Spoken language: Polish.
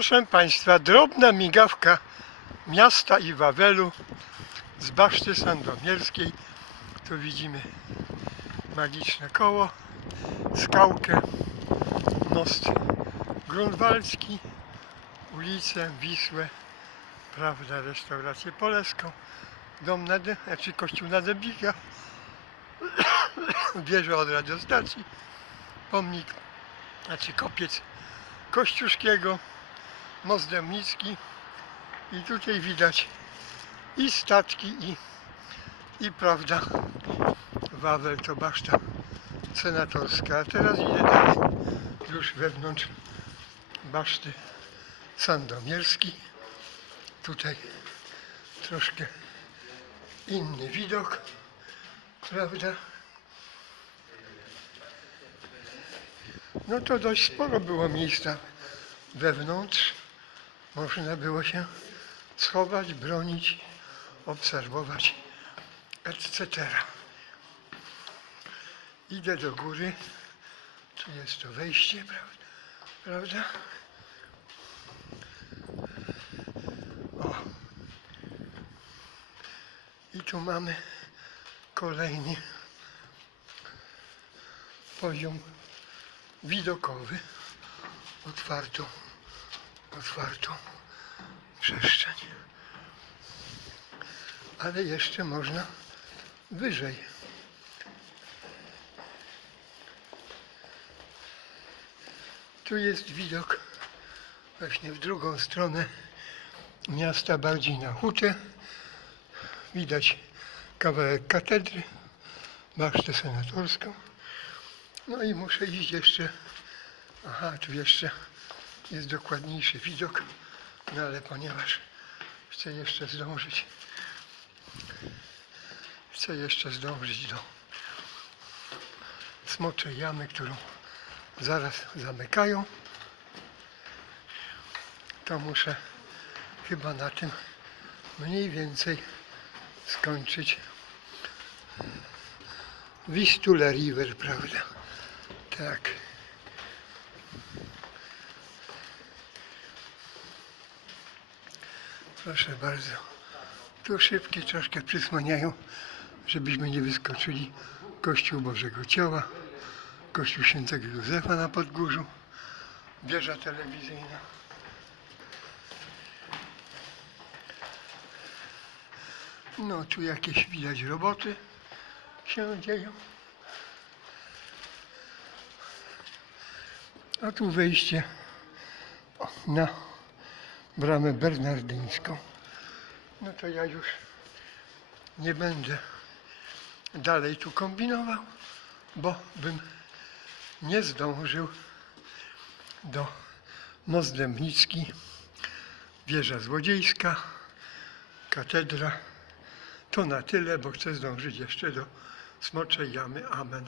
Proszę Państwa, drobna migawka miasta i Wawelu z Baszty Sandomierskiej. Tu widzimy magiczne koło, skałkę, most grunwaldzki, ulicę, Wisłę, prawda, restaurację polską, dom na de, znaczy kościół na Dębika, wieża od radiostacji, pomnik, znaczy kopiec Kościuszkiego, most Dębnicki i tutaj widać i statki i, i prawda Wawel to baszta senatorska. A teraz idę dalej już wewnątrz baszty Sandomierski. Tutaj troszkę inny widok, prawda? No to dość sporo było miejsca wewnątrz. Można było się schować, bronić, obserwować, etc. Idę do góry. Tu jest to wejście, prawda? O. I tu mamy kolejny poziom widokowy. Otwartą, otwartą przestrzeń. Ale jeszcze można wyżej. Tu jest widok właśnie w drugą stronę miasta, bardziej na hutę. Widać kawałek katedry, basztę senatorską. No i muszę iść jeszcze. Aha, tu jeszcze jest dokładniejszy widok, no ale ponieważ chcę jeszcze zdążyć, chcę jeszcze zdążyć do smoczej jamy, którą zaraz zamykają, to muszę chyba na tym mniej więcej skończyć Wistula River, prawda? Tak. Proszę bardzo. Tu szybkie troszkę przysłaniają, żebyśmy nie wyskoczyli. Kościół Bożego Ciała, Kościół Świętego Józefa na Podgórzu, wieża telewizyjna. No tu jakieś widać roboty się dzieją. A tu wejście na bramę bernardyńską. No to ja już nie będę dalej tu kombinował, bo bym nie zdążył do Most Dębnicki, wieża złodziejska, katedra. To na tyle, bo chcę zdążyć jeszcze do Smoczej Jamy. Amen.